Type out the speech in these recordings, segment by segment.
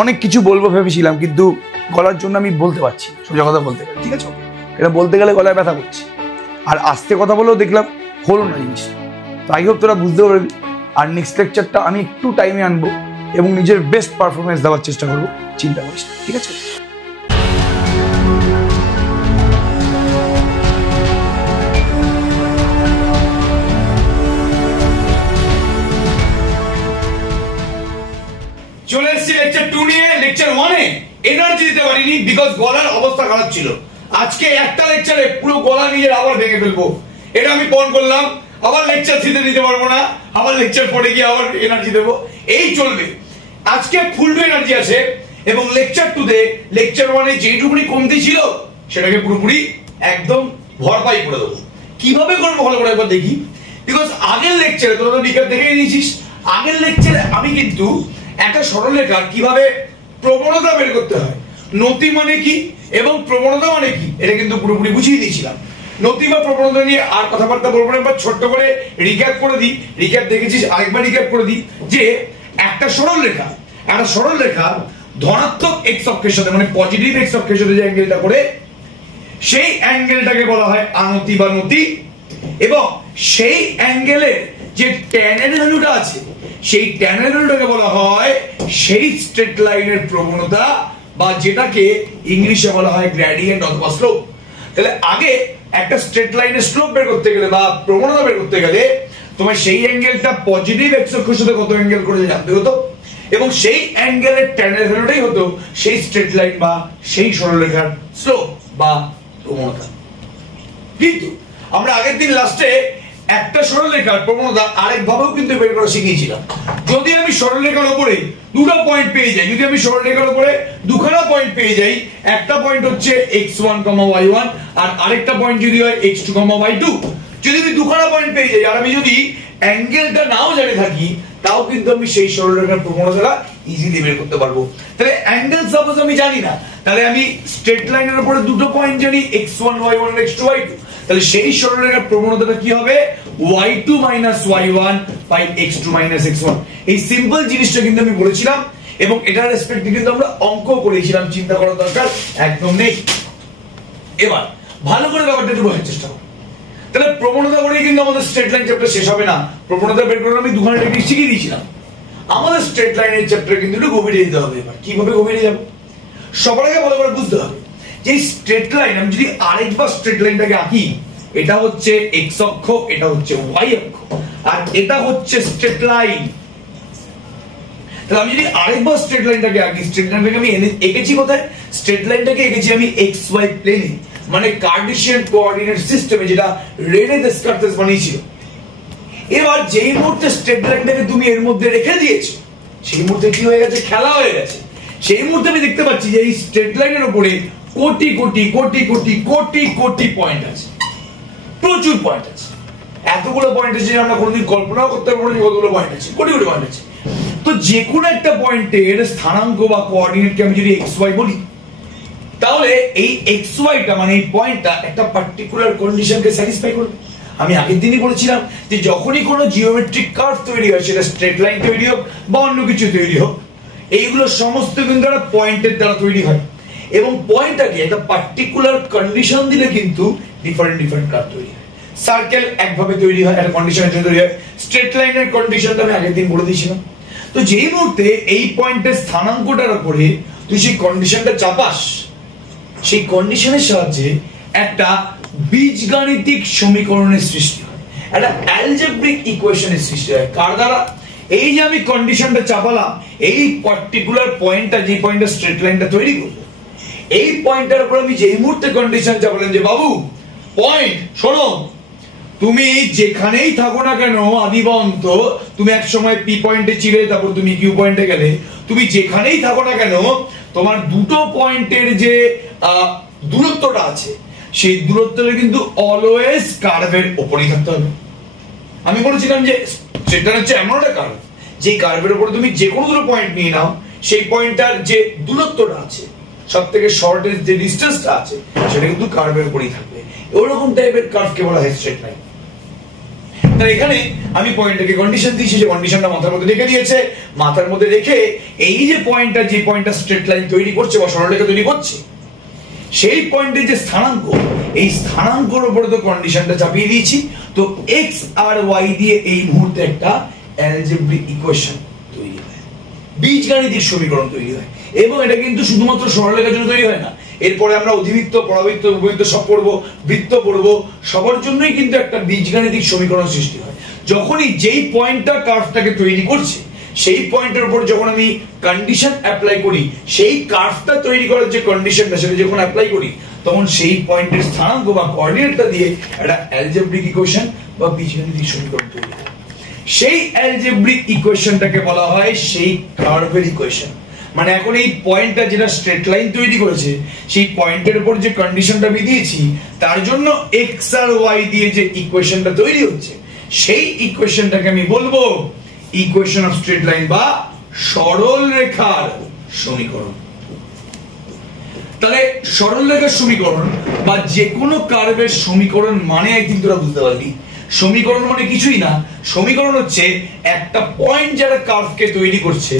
অনেক কিছু বলবো ভেবেছিলাম, কিন্তু গলার জন্য আমি বলতে পারছি সোজা কথা বলতে গেলে, ঠিক আছে? এটা বলতে গেলে গলায় ব্যথা করছে, আর আস্তে কথা বলেও দেখলাম হলো না জিনিসটা। তো আই হোপ তোরা বুঝতে পারবি। আর নেক্সট লেকচারটা আমি একটু টাইমে আনবো এবং নিজের বেস্ট পারফরমেন্স দেওয়ার চেষ্টা করবো, চিন্তা করিস না, ঠিক আছে? চলে এসেছি লেকচার 2 নিয়ে। লেকচার 1 এ এনার্জি দিতে পারিনি বিকজ গলার অবস্থা খারাপ ছিল। আজকে একটা লেকচারে পুরো গলা নিজের আবার ভেঙে ফেলবো, এটা আমি পণ করলাম। আবার লেকচার 3 দিতে পারবো না, আবার লেকচার 4 গিয়ে আবার এনার্জি দেবো, এই চলবে। আজকে ফুল এনার্জি আছে এবং লেকচার 2 তে লেকচার 1 এ যেটুকুনি কমতি ছিল সেটাকে পুরোপুরি একদম ভরপাই করে দেবো। কিভাবে করবো ভালো করে একবার দেখি, বিকজ আগের লেকচারে তোরা তো রিক্যাপ দেখে নিয়েছিস। আগের লেকচারে আমি কিন্তু একটা সরলরেখার কিভাবে প্রবণতা বের করতে হয়, নতি মানে কি এবং প্রবণতা মানে কি, এটা কিন্তু পুরোপুরি বুঝিয়ে দিয়েছিলাম। নতি বা প্রবণতা নিয়ে আর কথাবার্তা বলবো না, এবার ছোট্ট করে রিক্যাপ করে দিই। রিক্যাপ দেখেছিস, আরেকবার রিক্যাপ করে দিই যে একটা সরলরেখা ধনাত্মক এক্স অক্ষের সাথে মানে পজিটিভ এক্স অক্ষের সাথে যে অ্যাঙ্গেলটা করে সেই অ্যাঙ্গেলটাকে বলা হয় আনতি বা নতি, এবং সেই অ্যাঙ্গেলের যে ট্যানের ভ্যালুটা আছে সেই ট্যানের ভ্যালুটাকে বলা হয় সেই স্ট্রেট লাইনের প্রবণতা, বা যেটাকে ইংলিশে বলা হয় গ্রেডিয়েন্ট অথবা স্লোপ। তাহলে আগে একটা স্ট্রেট লাইনের স্লোপ বের করতে গেলে বা প্রবণতা বের করতে গেলে তোমার সেই অ্যাঙ্গেলটা পজিটিভ এক্স অক্ষের সাথে কত অ্যাঙ্গেল করে জানতে হতো, এবং সেই অ্যাঙ্গেলের ট্যানের ভ্যালুটাই হতো সেই স্ট্রেট লাইন বা সেই সরলরেখার স্লোপ বা প্রবণতা। কিন্তু আমরা আগের দিন লাস্টে একটা সরলরেখার প্রবণতা আরেকভাবেও কিন্তু বের করা শিখিয়েছিলাম। যদি আমি সরলরেখার উপরে দুটো পয়েন্ট পেয়ে যাই, যদি আমি সরলরেখার উপরে দুখানা পয়েন্ট পেয়ে যাই, একটা পয়েন্ট হচ্ছে x1, y1 আর আরেকটা পয়েন্ট যদি হয় x2, y2, যদি আমি দুখানা পয়েন্ট পেয়ে যাই আর আমি যদি অ্যাঙ্গেলটা নাও জানি থাকি, তাও কিন্তু আমি সেই সরলরেখার প্রবণতাটা ইজিলি বের করতে পারবো। তাহলে অ্যাঙ্গেল সাপোজ আমি জানি না, তাহলে আমি স্ট্রেট লাইনের উপরে দুটো পয়েন্ট জানি x1, y1 x2, y2, তাহলে সেই সরলরেখার প্রবণতাটা কি হবে y2 y1 x2 x1। এই সিম্পল জিনিসটা কিন্তু আমি বলেছিলাম এবং এটার রেসপেক্টে কিন্তু আমরা অঙ্ক করেছিলাম, চিন্তা করার দরকার একদম নেই। এবার ভালো করে ব্যাপারটা একটু বোঝার চেষ্টা করো। তাহলে প্রবণতা করেই কিন্তু আমাদের স্ট্রেট লাইন চ্যাপ্টার শেষ হবে না। প্রবণতা বের করে আমি দুখানা টেকনিক শিখিয়ে দিয়েছিলাম। আমাদের স্ট্রেট লাইনের চ্যাপ্টার কিন্তু একটু গভীরে যেতে হবে। এবার কিভাবে গভীরে যাব সবার আগে ভালো করে বুঝতে হবে যে স্ট্রেট লাইন, আমি যদি আরেকবার স্ট্রেট লাইনটাকে আঁকি, এটা হচ্ছে এক্স অক্ষ, এটা হচ্ছে ওয়াই অক্ষ, আর এটা হচ্ছে স্ট্রেট লাইন। তাহলে আমি যদি আরেকবার স্ট্রেট লাইনটাকে আঁকি, স্ট্রেট লাইনটাকে আমি এঁকেছি কোথায়? স্ট্রেট লাইনটাকে এঁকেছি আমি এক্স ওয়াই প্লেনে, মানে কার্টেসিয়ান কোঅর্ডিনেট সিস্টেমে, যেটা রেনে দেসকার্তেস বানিয়েছিল। এবার যেই মুহূর্তে স্ট্রেট লাইনটাকে তুমি এর মধ্যে রেখে দিয়েছো, সেই মুহূর্তে কি হয়ে গেছে? খেলা হয়ে গেছে। সেই মুহূর্তে আমি দেখতে পাচ্ছি যে এই স্ট্রেট লাইনের উপরে কোটি কোটি কোটি কোটি কোটি কোটি পয়েন্ট আছে, প্রচুর পয়েন্ট আছে। এতগুলো পয়েন্ট আছে যে আমরা কোনোদিন কল্পনাও করতে পারবো না যে কতগুলো পয়েন্ট আছে, কোটি কোটি পয়েন্ট আছে। তো যে কোনো একটা পয়েন্টের স্থানাঙ্ক বা কোঅর্ডিনেটকে আমি যদি এক্স ওয়াই বলি, তাহলে এই এক্স ওয়াইটা মানে এই পয়েন্টটা একটা পার্টিকুলার কন্ডিশনকে স্যাটিসফাই করবে। আমি আগের দিনই বলেছিলাম যে যখনই কোনো জিওমেট্রিক কার্ভ তৈরি হয়, সেটা স্ট্রেট লাইন তৈরি হোক বা অন্য কিছু তৈরি হোক, এইগুলো সমস্ত কিন্তু একটা পয়েন্টের দ্বারা তৈরি হয়, এবং পয়েন্টটাকে একটা পার্টিকুলার কন্ডিশন দিলে কিন্তু ডিফারেন্ট ডিফারেন্ট কার্ভ তৈরি হয়। সার্কেল একভাবে তৈরি হয়, একটা কন্ডিশনের জন্য তৈরি হয়। স্ট্রেট লাইনের কন্ডিশনটা আমি আগের দিন বলে দিয়েছিলাম। তো যেই মুহূর্তে এই পয়েন্টের স্থানাঙ্কটার উপরে তুই সেই কন্ডিশনটা চাপাস, সেই কন্ডিশনের সাহায্যে একটা বীজগাণিতিক সমীকরণের সৃষ্টি হয়, একটা অ্যালজেব্রিক ইকুয়েশনের সৃষ্টি হয়। কার দ্বারা? এই যে আমি কন্ডিশনটা চাপালাম, এই পার্টিকুলার পয়েন্টটা, যে পয়েন্টটা স্ট্রেট লাইনটা তৈরি করবে, এই পয়েন্টটার উপর আমি যেই মুহূর্তে কন্ডিশন চাপালাম যে বাবু পয়েন্ট শোনো, তুমি যেখানেই থাকো না কেন আদি বা অন্ত, তুমি এক সময় পি পয়েন্টে ছিলে, তারপর তুমি কিউ পয়েন্টে গেলে, তুমি যেখানেই থাকো না কেন তোমার দুটো পয়েন্টের যে দূরত্বটা আছে, সেই দূরত্বটা কিন্তু অলওয়েজ কার্ভের উপরেই থাকতে হবে। আমি বলেছিলাম যে সেটা হচ্ছে এমন একটা কার্ভ, যে কার্ভের উপরে তুমি যে কোনো দুটো পয়েন্ট নিয়ে নাও, সেই পয়েন্টটার যে দূরত্বটা আছে, সব থেকে শর্টেস্ট যে ডিস্টেন্সটা আছে, সেটা কিন্তু কার্ভের উপরেই থাকবে। ওরকম টাইপের কার্ভকে বলা হয় স্ট্রেট লাইন। তাহলে এখানে আমি পয়েন্টটাকে কন্ডিশন দিয়েছি, যে কন্ডিশনটা মাথার মধ্যে রেখে দিয়েছে, মাথার মধ্যে রেখে এই যে পয়েন্টটা স্ট্রেট লাইন তৈরি করছে বা সরলরেখা তৈরি করছে, সেই পয়েন্টের যে স্থানাঙ্ক, এই স্থানাঙ্কের উপরে তো কন্ডিশনটা চাপিয়ে দিয়েছি। তো এক্স আর ওয়াই দিয়ে এই মুহূর্তে একটা অ্যালজেব্রিক ইকুয়েশন তৈরি হয়, বীজগাণিতিক সমীকরণ তৈরি হয়। এবং এটা কিন্তু শুধুমাত্র সরলরেখার জন্য তৈরি হয় না, এরপরে আমরা অধিবৃত্ত, পরাবৃত্ত, উপবৃত্ত সব পড়বো, বৃত্ত পড়বো, সবার জন্যই কিন্তু একটা বীজগাণিতিক সমীকরণ সৃষ্টি হয়। যখনই যেই পয়েন্টটা কার্ভটাকে তৈরি করছে, সেই পয়েন্টের উপর যখন আমি কন্ডিশন অ্যাপ্লাই করি, সেই কার্ভটা তৈরি করার যে কন্ডিশনটা সেটা যখন অ্যাপ্লাই করি, তখন সেই পয়েন্টের স্থানাঙ্ক বা কোঅর্ডিনেটটা দিয়ে একটা অ্যালজেব্রিক ইকুয়েশন বা বীজগাণিতিক সমীকরণ তৈরি হয়। সেই অ্যালজেব্রিক ইকুয়েশনটাকে বলা হয় সেই কার্ভের ইকুয়েশন। মানে এখন এই পয়েন্টটা যেটা স্ট্রেট লাইন তৈরি করেছে, সেই পয়েন্টের উপর যে কন্ডিশনটা আমি দিয়েছি, তার জন্য এক্স আর ওয়াই দিয়ে যে ইকুয়েশনটা তৈরি হচ্ছে, সেই ইকুয়েশনটাকে আমি বলবো ইকুয়েশন অফ স্ট্রেট লাইন বা সরল রেখার সমীকরণ। তাহলে সরল রেখার সমীকরণ বা যে কোনো কার্ভের সমীকরণ মানে কিন্তু তোরা বুঝতে পারবি, সমীকরণ মানে কিছুই না, সমীকরণ হচ্ছে একটা পয়েন্ট যারা কার্ভকে তৈরি করছে,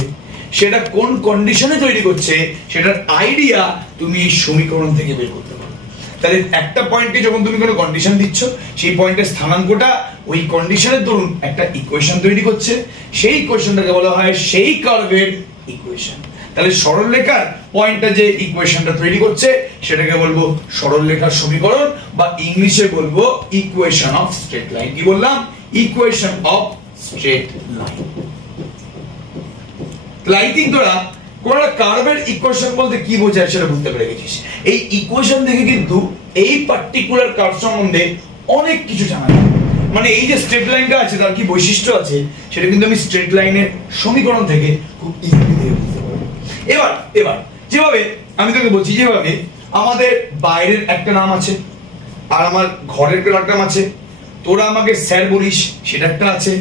সেটা কোন কন্ডিশনে তৈরি করছে সেটার আইডিয়া তুমি এই সমীকরণ থেকে বের করতে পারো। তাহলে একটা পয়েন্টকে যখন তুমি কোনো কন্ডিশন দিচ্ছ, সেই পয়েন্টের স্থানাঙ্কটা ওই কন্ডিশনের দরুন একটা ইকুয়েশন তৈরি করছে, সেই ইকুয়েশনটাকে বলা হয় সেই কার্ভের ইকুয়েশন। তাহলে সরলরেখার পয়েন্টটা যে ইকুয়েশনটা তৈরি করছে, সেটাকে বলবো সরলরেখার সমীকরণ বা ইংলিশে বলবো ইকুয়েশন অফ স্ট্রেট লাইন। কি বললাম? Equation of straight line. I think তোরা কোন একটা কার্ভের ইকুয়েশন বলতে কি বোঝায় সেটা বুঝতে পেরে গেছিস। এই ইকুয়েশন থেকে কিন্তু এই পার্টিকুলার কার্ভ সম্বন্ধে অনেক কিছু জানা যায়। মানে এই যে স্ট্রেট লাইনটা আছে, তার কি বৈশিষ্ট্য আছে, সেটা কিন্তু আমি স্ট্রেট লাইনের সমীকরণ থেকে খুব ইজিলি বুঝতে পারবো। এবার যেভাবে আমি তোকে বলছি, যেভাবে আমাদের বাইরের একটা নাম আছে আর আমার ঘরের একটা নাম আছে, তোরা আমাকে স্যার বলিস সেটা একটা আছে,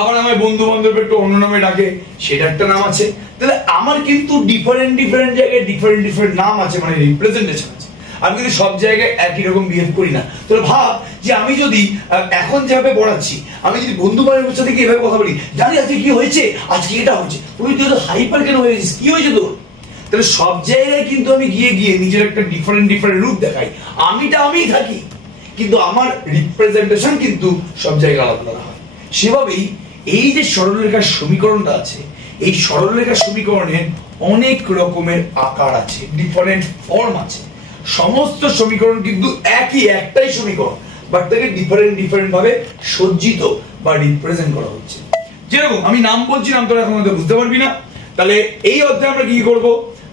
আবার আমার বন্ধু বান্ধব একটু অন্য নামে ডাকে সেটা একটা নাম আছে। তাহলে আমার কিন্তু ডিফারেন্ট জায়গায় ডিফারেন্ট নাম আছে, মানে রিপ্রেজেন্টেশন আছে। আমি কিন্তু সব জায়গায় একই রকম বিহেভ করি না। তোরা ভাব যে আমি যদি এখন যেভাবে পড়াচ্ছি, আমি যদি বন্ধু বান্ধবের সাথে এভাবে কথা বলি, জানি আজকে কি হয়েছে, আজকে এটা হয়েছে, তুই তো হাইপার কেন হয়ে গেছিস, কি হয়েছে তোর? তাহলে সব জায়গায় কিন্তু আমি গিয়ে নিজের একটা ডিফারেন্ট রূপ দেখাই, আমিই থাকি, কিন্তু আমার রিপ্রেজেন্টেশন কিন্তু সব জায়গায় আলাদা হয়। সেভাবেই এই যে সরলরেখার সমীকরণটা আছে, এই সরলরেখার সমীকরণের অনেক রকমের আকার আছে, ডিফারেন্ট ফর্ম আছে। সমস্ত সমীকরণ কিন্তু একটাই সমীকরণ, বাট তাকে ডিফারেন্ট ভাবে সজ্জিত বা রিপ্রেজেন্ট করা হচ্ছে। যেরকম আমি নাম বলছি, নাম তোরা এখন বুঝতে পারবি না। তাহলে এই অধ্যায়ে আমরা কি করব?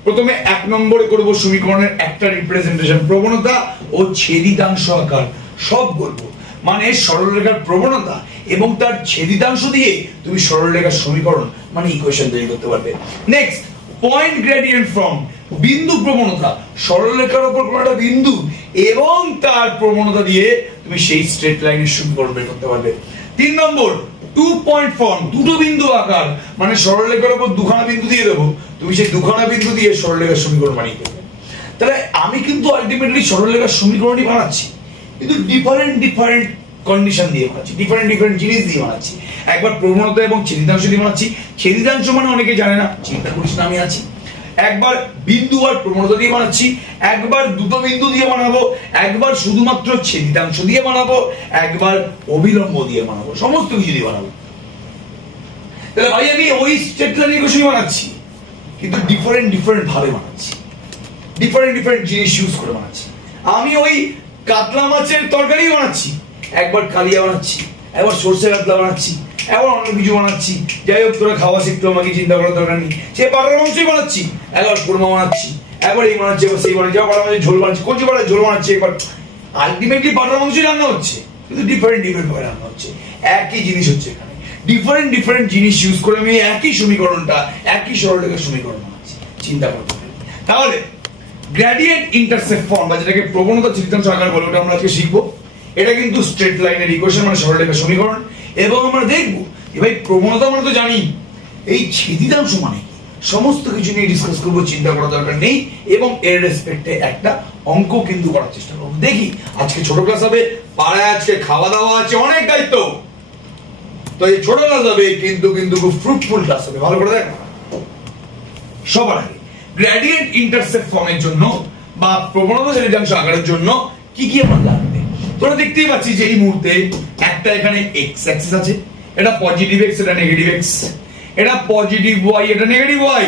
প্রথমে 1 নম্বরে করব সমীকরণের একটা রিপ্রেজেন্টেশন, প্রবণতা ও ছেদিতাংশ আকার সব বলবো। মানে সরলরেখার প্রবণতা এবং তার ছেদিতাংশ দিয়ে তুমি সরলরেখার সমীকরণ মানে ইকুয়েশন তৈরি করতে পারবে। নেক্সট, পয়েন্ট গ্রেডিয়েন্ট ফ্রম, বিন্দু প্রবণতা, সরলরেখার উপর কোনো একটা বিন্দু এবং তার প্রবণতা দিয়ে তুমি সেই স্ট্রেট লাইনের সমীকরণ বের করতে পারবে। 3 নম্বর, 2 পয়েন্ট ফর্ম, দুটো বিন্দু আকার, মানে সরলরেখার উপর দুখানা বিন্দু দিয়ে দেবো, তুমি সেই দুখানা বিন্দু দিয়ে সরলরেখার সমীকরণ বানিয়ে দেবে। তাহলে আমি কিন্তু আলটিমেটলি সরলরেখার সমীকরণই বানাচ্ছি, কিন্তু ডিফারেন্ট কন্ডিশন দিয়ে বানাচ্ছি, ডিফারেন্ট জিনিস দিয়ে বানাচ্ছি। একবার প্রবণতা এবং ছেদিতাংশ দিয়ে বানাচ্ছি। ছেদিতাংশ মানে অনেকে জানে না, চিন্তা করিস না, আমি আছি। একবার বিন্দু আর প্রবণতা দিয়ে বানাচ্ছি, একবার দুটো বিন্দু দিয়ে বানাবো, একবার শুধুমাত্র ছেদিতাংশ দিয়ে বানাবো, একবার অবিলম্ব দিয়ে বানাবো, সমস্ত কিছু দিয়ে বানাবো। তাহলে ভাই আমি ওই স্ট্রেট লাইনের ইকুয়েশন বানাচ্ছি, কিন্তু ডিফারেন্ট ভাবে বানাচ্ছি, ডিফারেন্ট জিনিস ইউজ করে বানাচ্ছি। আমি ওই কাতলা মাছের তরকারি বানাচ্ছি, একবার কালিয়া বানাচ্ছি, একবার সরষে কাতলা বানাচ্ছি, একবার অন্য কিছু বানাচ্ছি। যাই হোক, তোরা খাওয়া শিখতো, আমাকে চিন্তা করার দরকার নেই। সে পাটার মাংসই বানাচ্ছি, একবার কোরমা বানাচ্ছি, একবার এই বানাচ্ছি, একবার সেই বানাচ্ছি, পাটার মাংসের ঝোল বানাচ্ছি, কচি পাটার ঝোল বানাচ্ছি। একবার আলটিমেটলি পাটার মাংসই রান্না হচ্ছে, কিন্তু ডিফারেন্ট ভাবে রান্না হচ্ছে। একই জিনিস হচ্ছে এখানে, ডিফারেন্ট জিনিস ইউজ করে আমি একই সমীকরণটা, একই সরলরেখার সমীকরণ বানাচ্ছি। চিন্তা করতে পারি। তাহলে গ্রেডিয়েন্ট ইন্টারসেপ্ট ফর্ম বা যেটাকে প্রবণতা ছেদিতাংশ আকার বলে, ওটা আমরা আজকে শিখবো। এটা কিন্তু স্ট্রেট লাইনের ইকুয়েশন মানে সরলরেখার সমীকরণ। এবং আমরা দেখবো যে ভাই প্রবণতা মানে তো জানি, এই ছেদিতাংশ মানে সমস্ত কিছু নিয়ে ডিসকাস করবো, চিন্তা করার দরকার নেই। এবং এর রেসপেক্টে একটা অঙ্ক কিন্তু করার চেষ্টা করবো। দেখি আজকে ছোট ক্লাস হবে, পাড়ায় আজকে খাওয়া দাওয়া আছে, অনেক দায়িত্ব, তো এই ছোট ক্লাস হবে কিন্তু কিন্তু খুব ফ্রুটফুল ক্লাস হবে। ভালো করে দেখ। সবার আগে গ্রেডিয়েন্ট ইন্টারসেপ্ট ফর্মের জন্য বা প্রবণতা ছেদিতাংশ আকারের জন্য কি কি আমার লাগবে? তোরা দেখতেই পাচ্ছিস যে এই মুহূর্তে একটা এখানে এক্স অ্যাক্সিস আছে, এটা পজিটিভ এক্স, এটা নেগেটিভ এক্স, এটা পজিটিভ ওয়াই, এটা নেগেটিভ ওয়াই,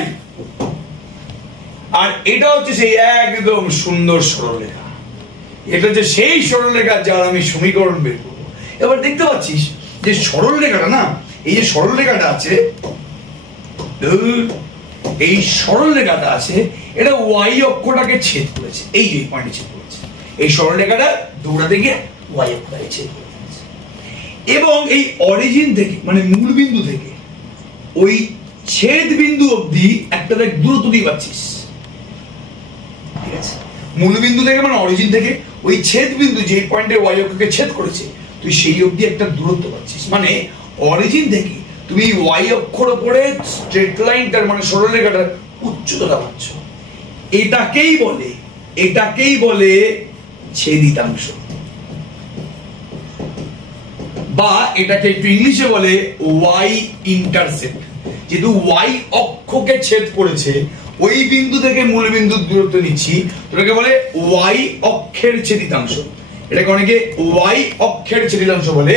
আর এটা হচ্ছে সেই একদম সুন্দর সরলরেখা। এটা হচ্ছে সেই সরলরেখা যার আমি সমীকরণ বের করব। এবার দেখতে পাচ্ছিস যে সরলরেখাটা না, এই যে সরলরেখাটা আছে, এই সরলরেখাটা আছে, এটা ওয়াই অক্ষটাকে ছেদ করেছে, এই যে পয়েন্টে ছেদ করেছে। এই সরলরেখাটা দৌড়াতে গিয়ে ওয়াই অক্ষটাকে ছেদ করেছে এবং এই অরিজিন থেকে মানে মূল বিন্দু থেকে ওই ছেদ বিন্দু অবধি একটা দেখ দূরত্ব দিয়ে পাচ্ছিস, ঠিক আছে? মূল বিন্দু থেকে মানে অরিজিন থেকে ওই ছেদ বিন্দু যে পয়েন্টে ওয়াই অক্ষকে ছেদ করেছে তুই সেই অবধি একটা দূরত্ব পাচ্ছিস। মানে অরিজিন থেকে তুমি ওয়াই অক্ষর উপরে স্ট্রেট লাইনটার মানে সরলরেখাটার উচ্চতা পাচ্ছ। এটাকেই বলে ছেদিতাংশ, বা এটাকে একটু ইংলিশে বলে ওয়াই ইন্টারসেপ্ট। যেহেতু ওয়াই অক্ষকে ছেদ করেছে ওই বিন্দু থেকে মূল বিন্দুর দূরত্ব নিচ্ছি, এটাকে বলে ওয়াই অক্ষের ছেদিতাংশ। এটাকে অনেকে ওয়াই অক্ষের ছেদিতাংশ বলে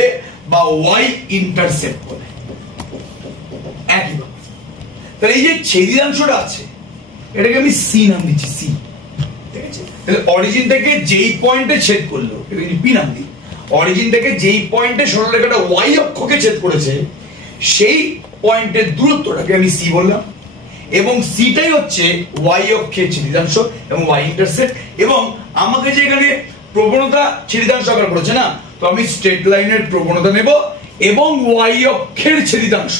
বা ওয়াই ইন্টারসেপ্ট বলে। একইভাবে তাহলে এই যে ছেদিতাংশটা আছে এটাকে আমি সি নাম দিচ্ছি, সি, ঠিক আছে? তাহলে অরিজিন থেকে যেই পয়েন্টে ছেদ করলো এটাকে পি নাম দিই। অরিজিন থেকে যেই পয়েন্টে সরলরেখাটা ওয়াই অক্ষকে ছেদ করেছে সেই পয়েন্টের দূরত্বটাকে আমি সি বললাম, এবং সিটাই হচ্ছে ওয়াই অক্ষের ছেদিতাংশ এবং ওয়াই ইন্টারসেপ্ট। এবং আমাকে যে এখানে প্রবণতা ছেদিতাংশ আকার করেছে না, তো আমি স্ট্রেট লাইনের প্রবণতা নেব এবং ওয়াই অক্ষের ছেদিতাংশ,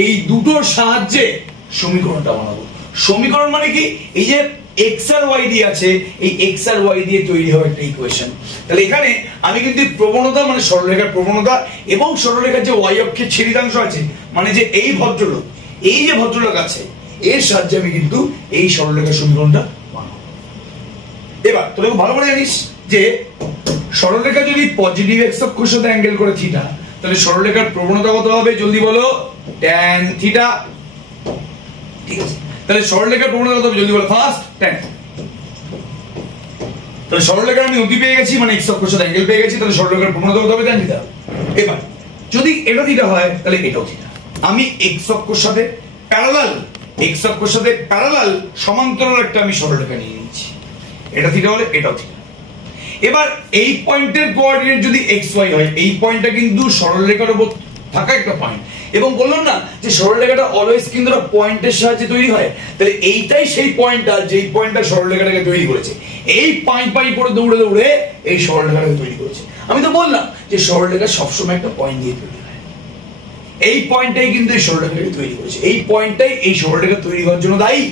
এই দুটোর সাহায্যে সমীকরণটা বানাবো। সমীকরণ মানে কি? এই যে এক্স আর ওয়াই দিয়ে আছে, এই এক্স আর ওয়াই দিয়ে তৈরি হবে একটা ইকুয়েশন। তাহলে এখানে আমি কিন্তু প্রবণতা মানে সরলরেখার প্রবণতা এবং সরলরেখার যে ওয়াই অক্ষের ছেদিতাংশ আছে মানে যে এই ভদ্রলোক, এই যে ভদ্রলোক আছে, এর সাহায্যে আমি কিন্তু এই সরলরেখার সমীকরণটা বানাবো। এবার তোরা ভালো করে জানিস যে সরলরেখা যদি পজিটিভ এক্স অক্ষের সাথে অ্যাঙ্গেল করে থিটা, তাহলে সরলরেখার প্রবণতা কত হবে? জলদি বলো। ট্যান থিটা, ঠিক আছে? তাহলে সরলরেখার প্রবণতা কত হবে? জলদি বলো। First tan. তাহলে সরলরেখার আমি অতি পেয়ে গেছি মানে এক্স অক্ষের সাথে অ্যাঙ্গেল পেয়ে গেছি, তাহলে সরলরেখার প্রবণতা কত হবে? Tan theta. এবার যদি এটা থিটা হয় তাহলে এটাও থিটা। আমি এক্স অক্ষের সাথে প্যারালাল, এক্স অক্ষের সাথে প্যারালাল সমান্তরাল একটা আমি সরলরেখা নিয়ে নিচ্ছি, এটা থিটা হলে এটাও থিটা। এবার এই পয়েন্টের কোঅর্ডিনেট যদি এক্স ওয়াই হয়, এই পয়েন্টটা কিন্তু সরলরেখার উপর থাকা একটা পয়েন্ট, এবং বললাম না যে সরলরেখাটা অলওয়েজ কিন্তু পয়েন্টের সাহায্যে তৈরি হয়। তাহলে এইটাই সেই পয়েন্টটা যেই পয়েন্টটা সরলরেখাটাকে তৈরি করেছে, এই পাই পাই করে দৌড়ে দৌড়ে এই সরলরেখাটাকে তৈরি করেছে। আমি তো বললাম যে সরলরেখা সবসময় একটা পয়েন্ট দিয়ে তৈরি হয়, এই পয়েন্টটাই কিন্তু এই সরলরেখাটাকে তৈরি করেছে, এই পয়েন্টটাই এই সরলরেখা তৈরি হওয়ার জন্য দায়ী।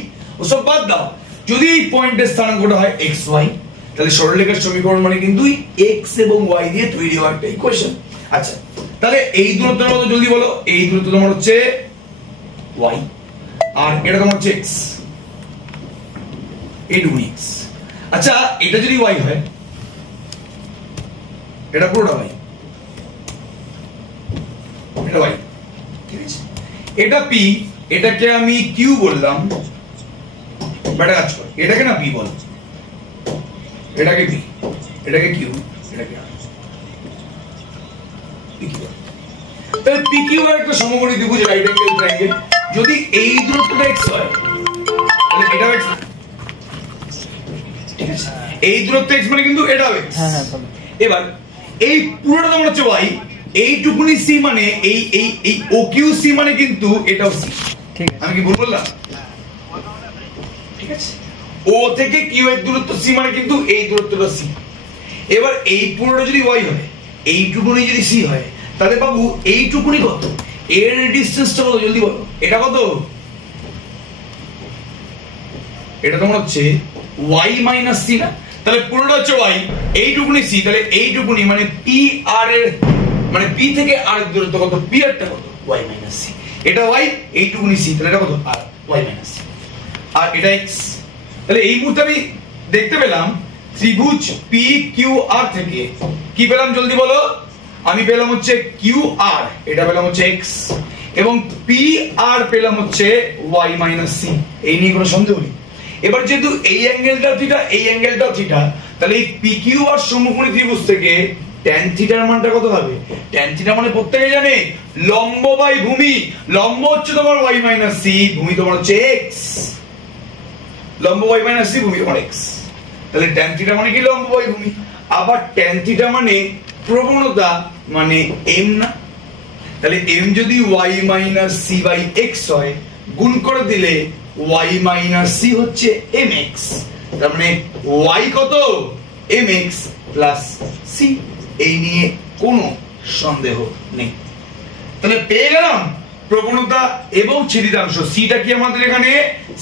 ওসব বাদ দাও, যদি এই পয়েন্টের স্থানাঙ্কটা হয় এক্স ওয়াই, তাহলে সরলরেখার সমীকরণ মানে কিন্তু এক্স এবং ওয়াই দিয়ে তৈরি হওয়া একটা ইকুয়েশন। আচ্ছা, তাহলে এই দূরত্বটা কত? জলদি বলো। এই দূরত্ব তোমার হচ্ছে ওয়াই, আর এটা তোমার হচ্ছে এক্স, এইটুকু এক্স। আচ্ছা, এটা যদি ওয়াই হয়, এটা পুরোটা ওয়াই, এটা ওয়াই, ঠিক আছে? এটা পি, এটাকে আমি কিউ বললাম, বেটা কাজ কর, এটাকে না পি বল, এটাকে পি, এটাকে কিউ, এটাকে আর। তাহলে পি কিউ আর একটা সমকোণী ত্রিভুজ রাইট অ্যাঙ্গেল ট্রায়াঙ্গেল। যদি এই দূরত্বটা এক্স হয় তাহলে এটাও এক্স, ঠিক আছে? এই দূরত্ব এক্স মানে কিন্তু এটাও এক্স। এবার এই পুরোটা তোমার হচ্ছে ওয়াই, এইটুকুনি সি মানে এই এই এই ও কিউ সি মানে কিন্তু এটাও সি, ঠিক আছে? আমি কি ভুল বললাম? ঠিক আছে, ও থেকে কিউ এর দূরত্ব সি মানে কিন্তু এই দূরত্বটা সি। এবার এই পুরোটা যদি ওয়াই হয়, এইটুকুনি যদি সি হয়, তাহলে বাবু এইটুকুনি কত? এর ডিসটেন্সটা কত? জলদি বলো। এটা কত? এটা তোমার হচ্ছে ওয়াই মাইনাস সি না? তাহলে পুরোটা হচ্ছে ওয়াই, এইটুকুনি সি, তাহলে এইটুকুনি মানে পি আর এর মানে পি থেকে আর এর দূরত্ব কত? পি আরটা কত? Y minus C. এটা ওয়াই, এইটুকুনি সি, তাহলে এটা কত? আর ওয়াই মাইনাস সি, আর এটা এক্স। তাহলে এই মুহূর্তে আমি দেখতে পেলাম ত্রিভুজ পি কিউ আর থেকে কি পেলাম? জলদি বলো। আমি পেলাম হচ্ছে কিউ আর, এটা পেলাম হচ্ছে এক্স, এবং পি আর পেলাম হচ্ছে ওয়াই মাইনাস সি। এই নিয়ে কোনো সন্দেহ নেই। এবার যেহেতু এই অ্যাঙ্গেলটা থিটা, এই অ্যাঙ্গেলটা থিটা, তাহলে এই পি কিউ আর সমকোণী ত্রিভুজ থেকে ট্যান থিটার মানটা কত হবে? ট্যান থিটা মানে প্রত্যেকে জানে লম্ব বাই ভূমি। লম্ব হচ্ছে তোমার ওয়াই মাইনাস সি, ভূমি তোমার হচ্ছে এক্স। লম্ব ওয়াই মাইনাস সি, ভূমি তোমার এক্স। তাহলে ট্যান থিটা মানে কি? লম্ব বাই ভূমি। আবার ট্যান থিটা মানে প্রবণতা, মানে এম না? তাহলে এম যদি Y minus C by X হয়, গুণ করে দিলে ওয়াই মাইনাস সি হচ্ছে এম এক্স। তার মানে ওয়াই কত? M X plus C. এই নিয়ে কোনো সন্দেহ নেই। তাহলে পেয়ে গেলাম প্রবণতা এবং ছেদিতাংশ। সিটা কি আমাদের এখানে?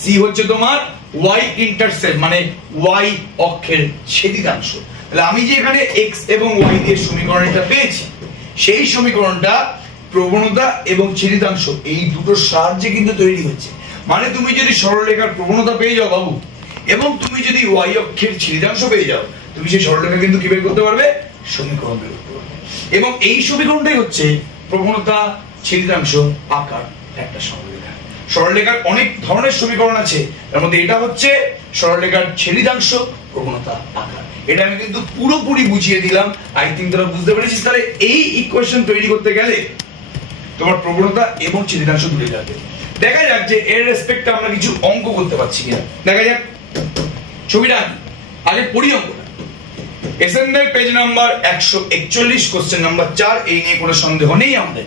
সি হচ্ছে তোমার ওয়াই ইন্টারসেপ্ট, মানে ওয়াই অক্ষের ছেদিতাংশ। তাহলে আমি যে এখানে এক্স এবং ওয়াই দিয়ে সমীকরণটা পেয়েছি, সেই সমীকরণটা প্রবণতা এবং ছেদিতাংশ এই দুটোর সাহায্যে কিন্তু তৈরি হচ্ছে। মানে তুমি যদি সরলরেখার প্রবণতা পেয়ে যাও বাবু, এবং তুমি যদি ওয়াই অক্ষের ছেদিতাংশ পেয়ে যাও, তুমি সেই সরলরেখা কিন্তু কি বের করতে পারবে? সমীকরণ বের করতে পারবে। এবং এই সমীকরণটাই হচ্ছে প্রবণতা ছেদিতাংশ আকার একটা সরলরেখা। সরলরেখার অনেক ধরনের সমীকরণ আছে, তার মধ্যে এটা হচ্ছে সরলরেখার ছেদিতাংশ প্রবণতা আকার। এটা আমি কিন্তু পুরোপুরি বুঝিয়ে দিলাম। আই থিঙ্ক তোরা বুঝতে পেরেছিস। তাহলে এই ইকুয়েশন তৈরি করতে গেলে তোমার প্রবণতা এবং ছেদিতাংশ দূরে যাবে। দেখা যাক যে এর রেসপেক্টে আমরা কিছু অঙ্ক করতে পারছি কিনা। দেখা যাক ছবিটা আগে পড়ি অঙ্কটা। এসএনএর পেজ নাম্বার 141, কোশ্চেন নাম্বার 4। এই নিয়ে কোনো সন্দেহ নেই আমাদের।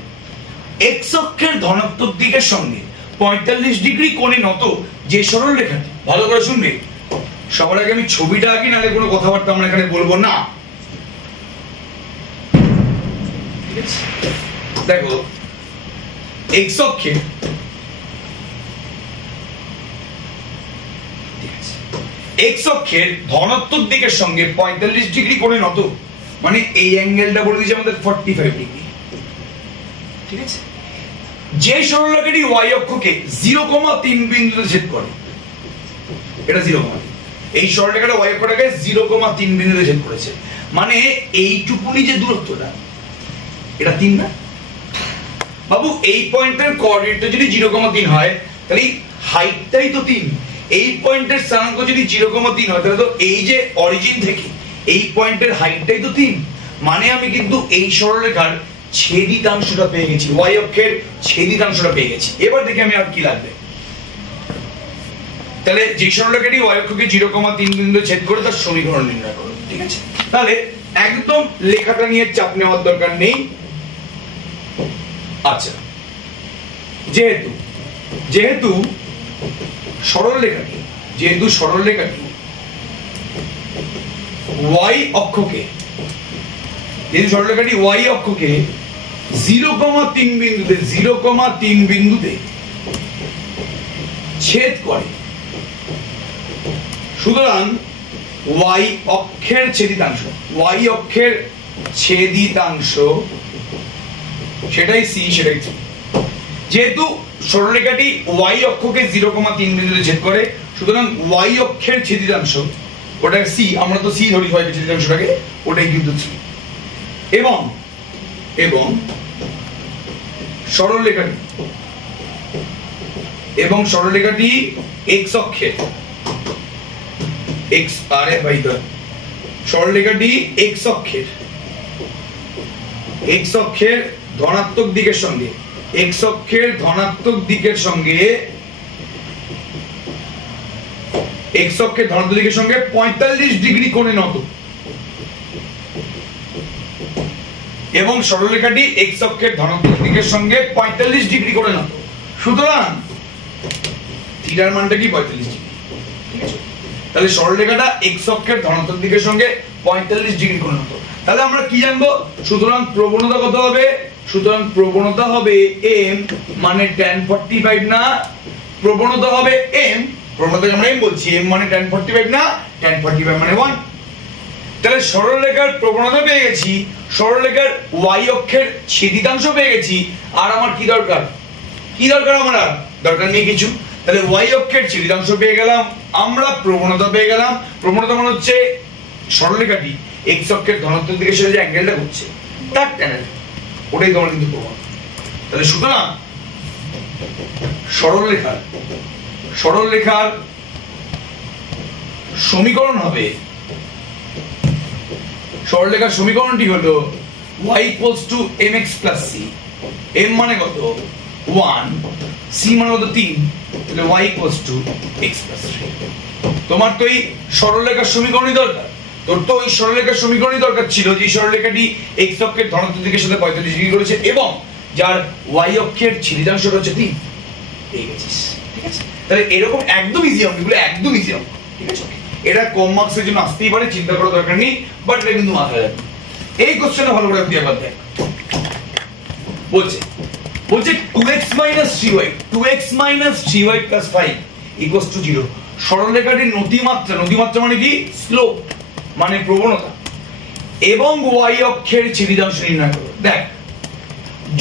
এক্স অক্ষের ধনাত্মক দিকের সঙ্গে 45 ডিগ্রি কোণে নত যে সরল রেখাটি, ভালো করে শুনবে, সবার আগে আমি ছবিটা আঁকি, নাহলে কোনো কথাবার্তা আমরা এখানে বলবো না। দেখো এক্স অক্ষের ধনাত্মক দিকের সঙ্গে 45 ডিগ্রি কোণে নত, মানে এই অ্যাঙ্গেলটা বলে দিয়েছে আমাদের 45 ডিগ্রি। ঠিক আছে? যে সরলরেখাটি ওয়াই অক্ষকে 0,3 বিন্দুতে ছেদ করে, এটা 0,3, এই সরলরেখাটা ওয়াই অক্ষটাকে 0,3 বিন্দুতে ছেদ করেছে, মানে এইটুকুনি যে দূরত্বটা, এটা 3 না বাবু? এই পয়েন্টের কোঅর্ডিনেটটা যদি 0,3 হয়, তাহলে হাইটটাই তো 3। এই পয়েন্টের স্থানাঙ্ক যদি 0,3 হয়, তাহলে তো এই যে অরিজিন থেকে এই পয়েন্টের হাইটটাই তো 3। মানে আমি কিন্তু এই সরলরেখার ছেদিতাংশটা পেয়ে গেছি, ওয়াই অক্ষের ছেদিতাংশটা পেয়ে গেছি। এবার দেখি আমি আর কি লাগবে। তাহলে যে সরলরেখাটি ওয়াই অক্ষকে 0,3 বিন্দু ছেদ করে তার সমীকরণ নির্ণয় করো। ঠিক আছে? তাহলে একদম লেখাটা নিয়ে চাপ নেওয়ার দরকার নেই। আচ্ছা, যেহেতু সরলরেখাটি ওয়াই অক্ষকে 0,3 বিন্দুতে ছেদ করে, সুতরাং ওয়াই অক্ষের ছেদিতাংশ সেটাই সি, সেটাই 3। যেহেতু সরলরেখাটি ওয়াই অক্ষকে 0,3 বিন্দুতে ছেদ করে, সুতরাং ওয়াই অক্ষের ছেদিতাংশ ওটা সি, আমরা তো সি ধরি ওয়াই ছেদিতাংশটাকে, ওটাই কিন্তু 3। এবং সরলরেখাটি এক্স অক্ষের ধনাত্মক দিকের সঙ্গে 45 ডিগ্রি কোণে নত, এবং সরলরেখাটি এক্স অক্ষের ধনাত্মক দিকের সঙ্গে 45 ডিগ্রি কোণে নত, সুতরাং থিটার মানটা কি? 45 ডিগ্রি। ঠিক আছে? তাহলে সরলরেখাটা এক্স অক্ষের ধনাত্মক দিকের সঙ্গে 45 ডিগ্রি কোণে নত। তাহলে আমরা কি জানবো? সুতরাং প্রবণতা কত হবে? সুতরাং প্রবণতা হবে m, মানে tan 45 না, প্রবণতা হবে m, প্রবণতাকে আমরা m বলছি, m মানে tan 45 না, tan 45 মানে 1। তাহলে সরলরেখার প্রবণতা পেয়ে গেছি, সরলরেখার ওয়াই অক্ষের ছেদিতাংশ পেয়ে গেছি, আর আমার কি দরকার? আমার দরকার নেই কিছু। তাহলে ওয়াই অক্ষের ছেদিতাংশ পেয়ে গেলাম, আমরা প্রবণতা পেয়ে গেলাম। প্রবণতা মানে হচ্ছে সরলরেখাটি এক্স অক্ষের ধনাত্মক দিকের সাথে যে অ্যাঙ্গেলটা করছে, তার tan alpha, ওটাই তোমার কিন্তু প্রমাণ। তাহলে সুতরাং সরলরেখার সমীকরণ হবে, সরলরেখার সমীকরণটি হলো y equals to mx plus c, m মানে কত 1, c মানে কত 3, তাহলে y equals to x plus 3। তোমার তো এই সরলরেখার সমীকরণই দরকার, তোর তো ওই সরলরেখার সমীকরণই দরকার ছিল যে সরলরেখাটি x অক্ষের ধনাত্মক দিকের সাথে 45 ডিগ্রি করেছে এবং যার y অক্ষের ছেদিতাংশটা হচ্ছে 3। পেয়ে গেছিস, ঠিক আছে? তাহলে এরকম একদম ইজি অঙ্ক, এগুলো একদম ইজি অঙ্ক, ঠিক আছে? এটা কম মার্কসের জন্য আসতেই পারে, চিন্তা করার দরকার নেই, বাট এটা কিন্তু মাথায় রাখবে। এই কোশ্চেনটা ভালো করে দিয়ে একবার দেখ। বলছে 2x minus 3y plus 5 equals to 0। সরলরেখাটির নতিমাত্রা মানে কি? স্লোপ মানে প্রবণতা, এবং y অক্ষের ছেদিতাংশ নির্ণয় করো। দেখ,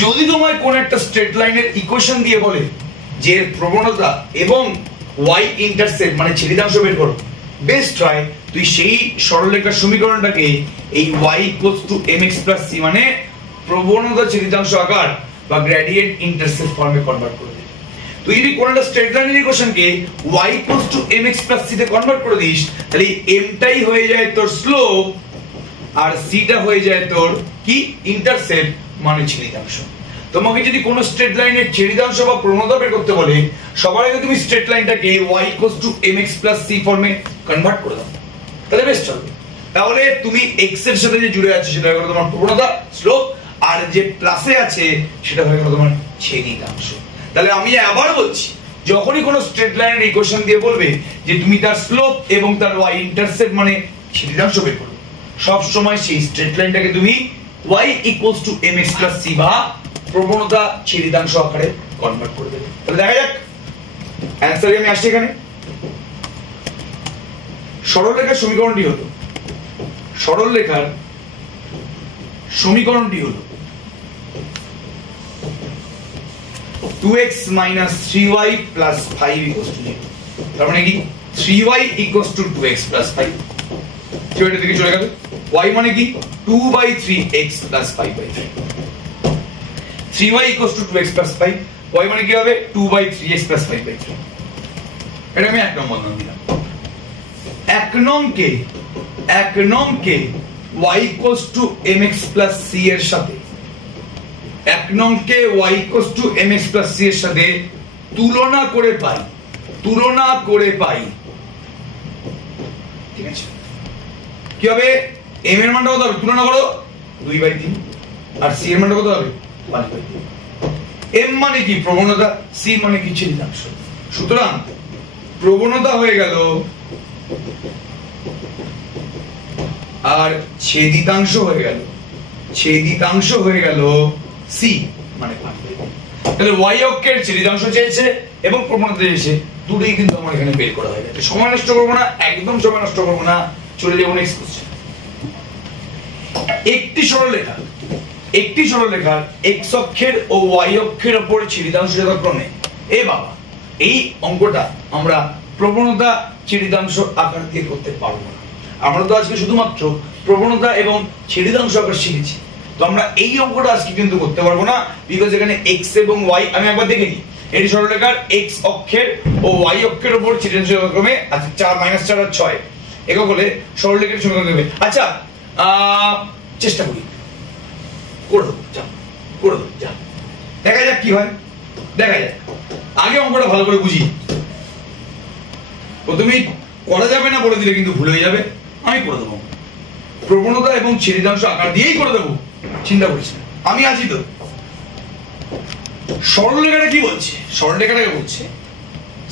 যদি তোমায় কোন একটা স্ট্রেট লাইনের ইকুয়েশন দিয়ে বলে যে প্রবণতা এবং y ইন্টারসেপ্ট মানে ছেদিতাংশ বের করো, বেস্ট হয় তুই সেই সরলরেখার সমীকরণটাকে এই y equals to mx plus c মানে প্রবণতা ছেদিতাংশ আকার বা গ্রেডিয়েন্ট ইন্টারসেপ্ট ফর্মে কনভার্ট করে দে। তুই যদি কোন একটা স্ট্রেট লাইনের ইকুয়েশনকে y equals to mx plus c তে কনভার্ট করে দিস, তাহলে m টাই হয়ে যায় তোর স্লোপ আর c টা হয়ে যায় তোর কি? ইন্টারসেপ্ট মানে ছেদিতাংশ। তোমাকে যদি কোন স্ট্রেট লাইনের ছেদিতাংশ বা প্রবণতা বের করতে বলে, সবার আগে তুমি স্ট্রেট লাইনটাকে y equals to mx plus c ফর্মে কনভার্ট করে দাও, তাহলে বেস্ট হবে। তাহলে তুমি x এর সাথে যে জুড়ে আছে সেটা হলো তোমার প্রবণতা স্লোপ, আর যে প্লাসে আছে সেটা হলো তোমার ছেদিতাংশ। তাহলে আমি আবার বলছি, যখনই কোন স্ট্রেট লাইনের ইকুয়েশন দিয়ে বলবে যে তুমি তার স্লোপ এবং তার y ইন্টারসেপ্ট মানে ছেদিতাংশ বের করো, সব সময় সেই স্ট্রেট লাইনটাকে তুমি y equals to mx plus c বা প্রবণতা ছেদিতাংশ আকারে কনভার্ট করে দেবে। তাহলে দেখা যাক অ্যানসারে আমি আসছি। এখানে সরলরেখার সমীকরণটি হলো 2x minus 3y plus 5 equals to 0। তার মানে কি? 3y equals to 2x plus 5, কেউ এটা দিকে চলে গেল। y মানে কি? 2/3x plus 5/3। 3y equals to 2x plus 5, y মানে কি হবে? 2/3x plus 5/3। এটা আমি এক নম্বর নাম দিলাম। এক নংকে y equals to mx plus c এর সাথে, এক নংকে y equals to mx plus c এর সাথে তুলনা করে পাই, ঠিক আছে? কি হবে? m এর মানটা কত হবে? তুলনা করো 2/3, আর c এর মানটা কত হবে? 5/3। m মানে কি? প্রবণতা, c মানে কি? ছেদিতাংশ। সুতরাং প্রবণতা হয়ে গেল আর ছেদিতাংশ হয়ে গেল c মানে 5/3। তাহলে y অক্ষের ছেদিতাংশ চেয়েছে এবং প্রবণতা চেয়েছে, দুটোই কিন্তু আমার এখানে বের করা হয়ে গেছে। সময় নষ্ট করবো না, একদম সময় নষ্ট করবো না, চলে যাবো নেক্সট কোশ্চেন। একটি সরলরেখার x অক্ষের ও y অক্ষের উপর ছেদিতাংশ যথাক্রমে, এ বাবা, এই অঙ্কটা আমরা প্রবণতা ছেদিতাংশ আকার দিয়ে করতে পারবো না। আমরা তো আজকে শুধুমাত্র প্রবণতা এবং ছেদিতাংশ আকার শিখেছি, তো আমরা এই অঙ্কটা আজকে কিন্তু করতে পারবো না, বিকজ এখানে x এবং y আমি একবার দেখে নিই। এটি সরলরেখার x অক্ষের ও y অক্ষের উপর ছেদিতাংশ যথাক্রমে আছে 4 -4 আর 6 একক হলে সরলরেখার সমীকরণ দেবে। আচ্ছা, চেষ্টা করি, করে দেবো, যা দেখা যাক কি হয়, দেখা যাক। আগে অঙ্কটা ভালো করে বুঝি, প্রথমেই করা যাবে না বলে দিলে কিন্তু ভুল হয়ে যাবে। আমি করে দেবো, প্রবণতা এবং ছেদিতাংশ আকার দিয়েই করে দেবো, চিন্তা করিস না, আমি আছি তো। সরলরেখাটা কি বলছে? সরলরেখাটাকে বলছে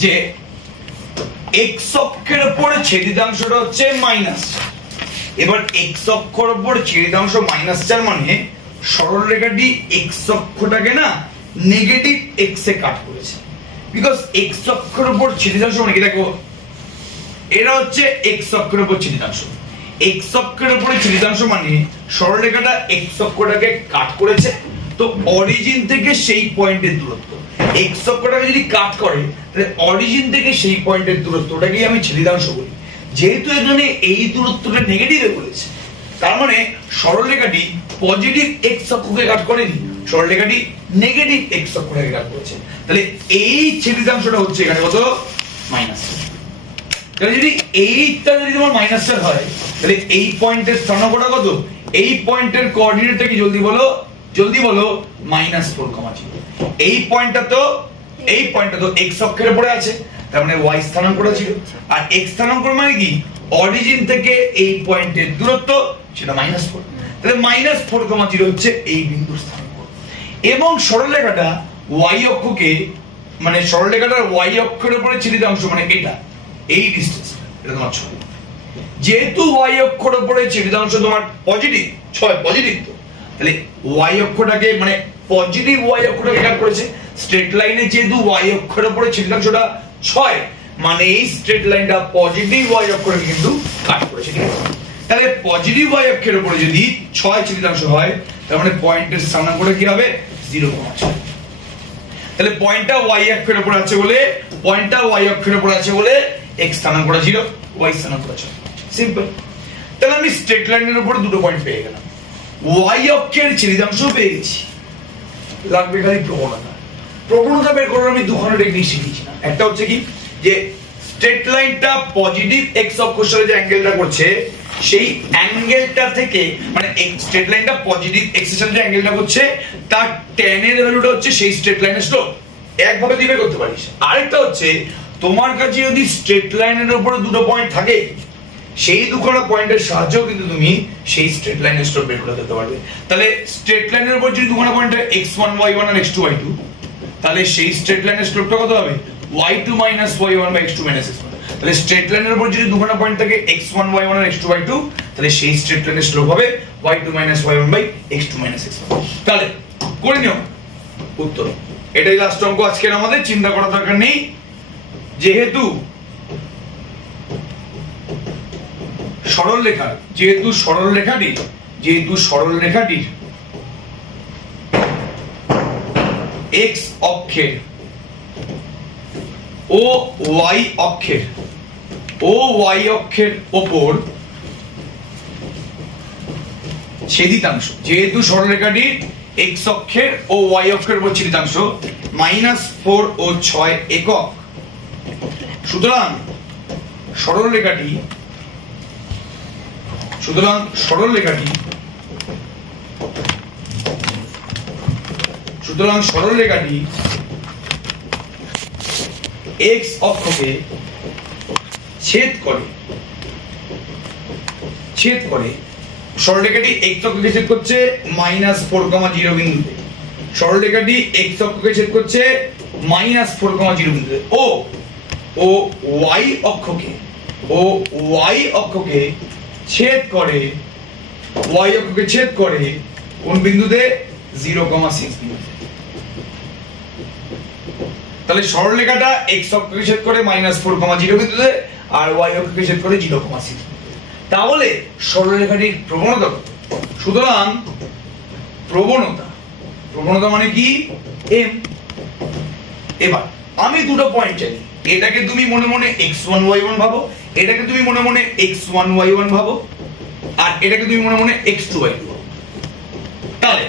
যে x অক্ষের উপরে ছেদিতাংশটা হচ্ছে মাইনাস। এবার x অক্ষের উপর ছেদিতাংশ -4 মানে সরলরেখাটি x অক্ষটাকে না নেগেটিভ x এ কাট করেছে, বিকজ x অক্ষের উপর ছেদিতাংশ মানে কি? দেখো, এটা হচ্ছে x অক্ষের উপর ছেদিতাংশ। x অক্ষের উপরে ছেদিতাংশ মানে সরলরেখাটা x অক্ষটাকে কাট করেছে, তো অরিজিন থেকে সেই পয়েন্টের দূরত্ব। x অক্ষটাকে যদি কাট করে তাহলে অরিজিন থেকে সেই পয়েন্টের দূরত্বটাকেই আমি ছেদিতাংশ বলি। যেহেতু এখানে এই দূরত্বটা নেগেটিভে বলেছে, তার মানে সরলরেখাটি পজিটিভ এক্স অক্ষকে কাট করেনি, সরলরেখাটি নেগেটিভ এক্স অক্ষকে কাট করেছে। তাহলে এই ছেদিতাংশটা হচ্ছে এখানে কত মাইনাস। তাহলে যদি এইটা যদি তোমার মাইনাস 4 হয় তাহলে এই পয়েন্টের স্থানাঙ্কটা কত, এই পয়েন্টের কোঅর্ডিনেটটা কি জলদি বলো -4,0। এই পয়েন্টটা তো এক্স অক্ষের উপরে আছে, তার মানে y স্থানাঙ্কটা ছিল। আর x স্থানাঙ্ক মানে কি, অরিজিন থেকে এই পয়েন্টের দূরত্ব, সেটা -4। তাহলে -4,0 হচ্ছে এই বিন্দুর স্থানাঙ্ক। এবং সরলরেখাটা y অক্ষকে, মানে সরলরেখাটার y অক্ষের উপরে ছেদিতাংশ মানে এটা, এই ডিসটেন্সটা, এটা তোমার 6। যেহেতু y অক্ষের উপরে ছেদিতাংশ তোমার পজিটিভ 6, পজিটিভ তো, তাহলে y অক্ষটাকে মানে পজিটিভ y অক্ষটাকে কাট করেছে। স্ট্রেট লাইনে যেহেতু y অক্ষের উপরে ছেদিতাংশটা 6, মানে এই স্ট্রেট লাইনটা পজিটিভ y অক্ষকে কিন্তু কাট করেছে, ঠিক আছে? তাহলে পজিটিভ y অক্ষের উপরে যদি 6 ছেদিতাংশ হয়, তার মানে পয়েন্টের স্থানাঙ্কটা কি হবে 0,6। তাহলে পয়েন্টটা y অক্ষের উপরে আছে বলে, x স্থানাঙ্কটা 0, y স্থানাঙ্কটা 6, সিম্পল। তাহলে আমি স্ট্রেট লাইনের উপরে দুটো পয়েন্ট পেয়ে গেলাম, y অক্ষের ছেদিতাংশ পেয়ে গেছি। লাগবে খালি প্রবণতা বের করার আমি দুখানা টেকনিক শিখিয়েছি না। একটা হচ্ছে কি, যে স্ট্রেট লাইনটা পজিটিভ এক্স অক্ষের সাথে যে অ্যাঙ্গেলটা করছে, সেই অ্যাঙ্গেলটা থেকে, মানে স্ট্রেট লাইনটা পজিটিভ এক্স এর সাথে যে অ্যাঙ্গেলটা করছে, তার tan এর ভ্যালুটা হচ্ছে সেই স্ট্রেট লাইনের স্লোপ। একভাবে দিবে করতে পারিস। আরেকটা হচ্ছে, তোমার কাছে যদি স্ট্রেট লাইনের উপরে দুটো পয়েন্ট থাকে, সেই দুখানা পয়েন্টের সাহায্যেও কিন্তু তুমি সেই স্ট্রেট লাইনের স্লোপ বের করে দিতে পারবে। তাহলে স্ট্রেট লাইনের উপর যদি দুখানা পয়েন্ট হয় x1 y1 আর x2 y2, তাহলে সেই স্ট্রেট লাইনের স্লোপটা কত হবে y2 minus y1 by x2 minus x1। তাহলে স্ট্রেট লাইনের উপর যদি দুখানা পয়েন্ট থাকে x1 y1 আর x2 y2, তাহলে সেই স্ট্রেট লাইনের স্লোপ হবে y2 minus y1 by x2 minus x1। তাহলে করে নিও উত্তর। এটাই লাস্ট অঙ্ক আজকের, আমাদের চিন্তা করার দরকার নেই। যেহেতু সরলরেখাটির x অক্ষের ও y অক্ষের ওপর ছেদিতাংশ, যেহেতু সরলরেখাটির x অক্ষের ও y অক্ষের উপর ছেদিতাংশ -4 ও 6 একক, সুতরাং সরলরেখাটি x অক্ষকে ছেদ করে, সরলরেখাটি x অক্ষকে ছেদ করছে -4,0 বিন্দুতে, সরলরেখাটি x অক্ষকে ছেদ করছে -4,0 বিন্দুতে, ও y অক্ষকে ছেদ করে কোন বিন্দুতে 0,6 বিন্দুতে। তাহলে সরলরেখাটা x অক্ষকে ছেদ করে -4,0 বিন্দুতে আর y অক্ষকে ছেদ করে 0,6। তাহলে সরলরেখাটির প্রবণতা কত? সুতরাং প্রবণতা মানে কি m। এবার আমি দুটো পয়েন্ট চাই, এটাকে তুমি মনে মনে x1 y1 ভাবো, এটাকে তুমি মনে মনে x1 y1 ভাবো, আর এটাকে তুমি মনে মনে x2 y2 ভাবো। তাহলে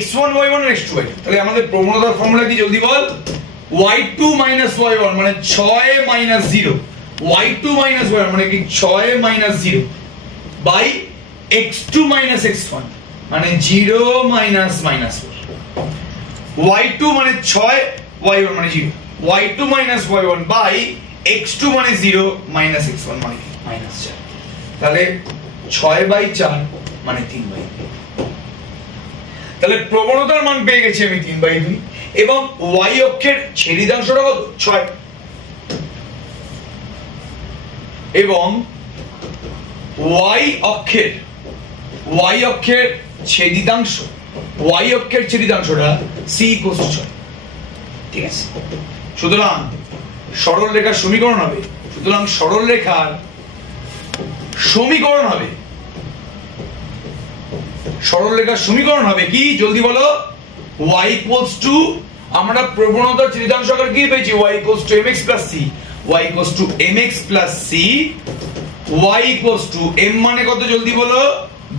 x1 y1 আর x2 y2, তাহলে আমাদের প্রবণতার ফর্মুলা কি জলদি বল? y2 minus y1 মানে 6 minus 0, y2 minus y1 মানে কি 6 minus 0 by x2 minus x1 মানে 0 minus -4, y2 মানে 6, y1 মানে 0, y2 minus y1 by x2 মানে 0 minus x1 মানে -4। তাহলে 6/4 মানে 3/2। তাহলে প্রবণতার মান পেয়ে গেছি আমি 3/2, এবং y অক্ষের ছেদিতাংশটা কত 6, এবং y অক্ষের ছেদিতাংশটা c = 6, ঠিক আছে? সুতরাং সরলরেখার সমীকরণ হবে কি জলদি বলো? y = আমরা প্রবণতার ছেদিতাংশ আকারে কি পেয়েছি? y = mx plus c, y = mx plus c, y = m মানে কত জলদি বলো?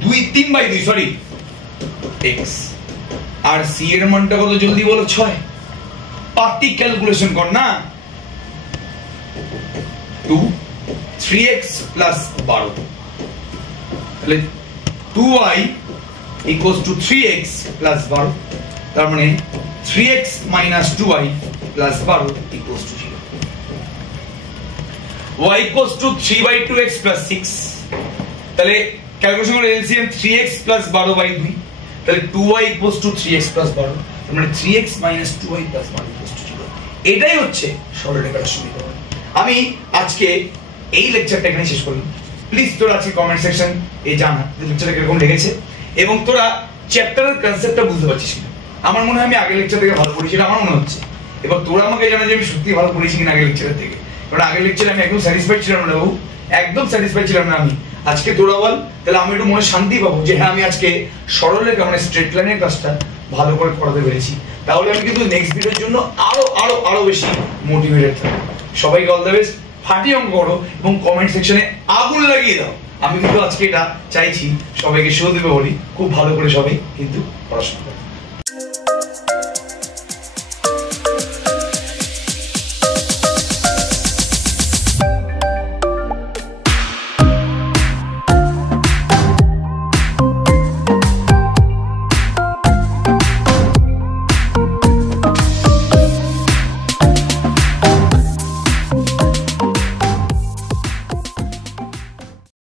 3/2, সরি এক্স, আর সি এর মানটা কত জলদি বলো? 6। পার্টি ক্যালকুলেশন কর না। 2 3x প্লাস 12, তাহলে 2y equals to 3x plus 12, তার মানে 3x minus 2y plus 12 equals to 0। y equals to 3/2x plus 6, তাহলে ক্যালকুলেশন করে এলসিএম 3x প্লাস 12/2, তাহলে 2y equals to 3x plus 12, তার মানে 3x minus 2y plus 12 equals to 0। এটাই হচ্ছে সরলরেখার সমীকরণ। আমি আজকে এই লেকচারটা এখানে শেষ করলাম। প্লিজ তোরা আজকে কমেন্ট সেকশন এ জানা যে লেকচারটা কিরকম লেগেছে এবং তোরা চ্যাপ্টারের কনসেপ্টটা বুঝতে পারছিস কিনা। আমার মনে হয় আমি আগের লেকচার থেকে ভালো পড়েছি, আমার মনে হচ্ছে। এবার তোরা আমাকে জানা যে আমি সত্যি ভালো পড়েছি কিনা আগের লেকচারের থেকে, কারণ আগের লেকচারে আমি একদম স্যাটিসফাইড ছিলাম না বাবু, একদম স্যাটিসফাইড ছিলাম না আমি। আজকে তোরা বল, তাহলে আমি একটু মনে শান্তি পাবো যে হ্যাঁ আমি আজকে সরলরেখা মানে স্ট্রেট লাইনের কাজটা ভালো করে করাতে পেরেছি। তাহলে আমি কিন্তু নেক্সট ভিডিওর জন্য আরো আরো আরো বেশি মোটিভেটেড থাকবো। সবাইকে অল দ্য বেস্ট, ফাটিয়ে অঙ্ক করো এবং কমেন্ট সেকশনে আগুন লাগিয়ে দাও। আমি কিন্তু আজকে এটা চাইছি সবাইকে শো দেবে বলি, খুব ভালো করে সবাই কিন্তু পড়াশোনা করো।